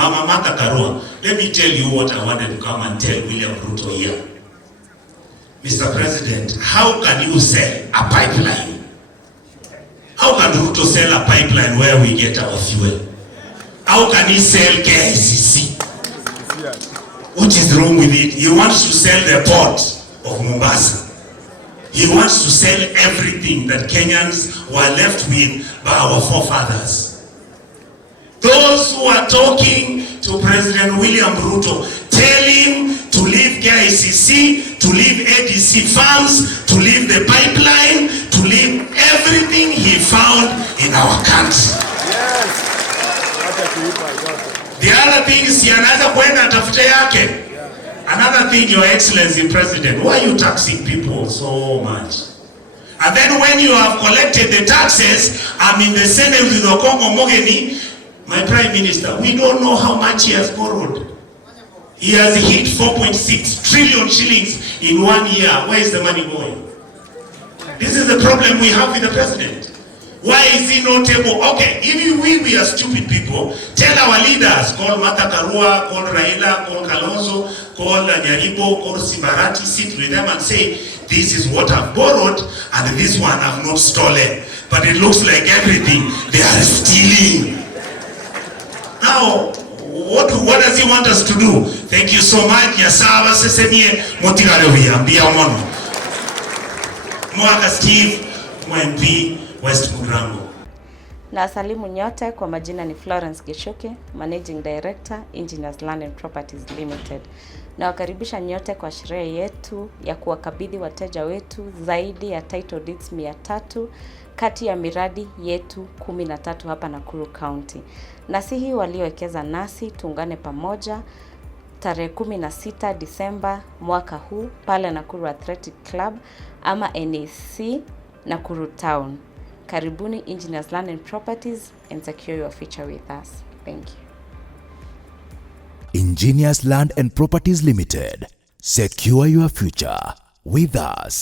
Mama Martha Karua, let me tell you what I wanted to come and tell William Ruto here. Mr. President, how can you sell a pipeline? How can Ruto sell a pipeline where we get our fuel? How can he sell KICC? What is wrong with it? He wants to sell the port of Mombasa. He wants to sell everything that Kenyans were left with by our forefathers. Those who are talking to President William Ruto, tell him to leave KICC, to leave ADC farms, to leave the pipeline, to leave everything he found in our country. Yes. The other thing is another kwenda tafute yake. Another thing, Your Excellency President, why are you taxing people so much? And then when you have collected the taxes, I'm in the Senate with Okongo Mogeni, my Prime Minister, we don't know how much he has borrowed. He has hit 4.6 trillion shillings in 1 year. Where is the money going? This is the problem we have with the President. Why is he not able? Okay, if we are stupid people, tell our leaders, call Martha Karua, call Raila, call Kalonzo, call Nyaribo, call Sibarati, sit with them and say, this is what I've borrowed and this one I've not stolen. But it looks like everything they are stealing. Now, what does he want us to do? Thank you so much. Yasava sesemie motigarewi ambia mono. Mwaka Steve, MP West Mugrango. Na salimu nyote, kwa majina ni Florence Gishuke, Managing Director, Engineers Land and Properties Limited. Na wakaribisha nyote kwa sherehe yetu ya kuwakabidhi wateja wetu zaidi ya title deeds 300 kati ya miradi yetu 13 hapa Nakuru County. Nasihi waliowekeza nasi tuungane pamoja tarehe 16 Disemba mwaka huu pale Nakuru Athletic Club ama NAC Nakuru Town. Karibuni Engineers Land and Properties and secure your future with us. Thank you. Engineers Land and Properties Limited. Secure your future with us.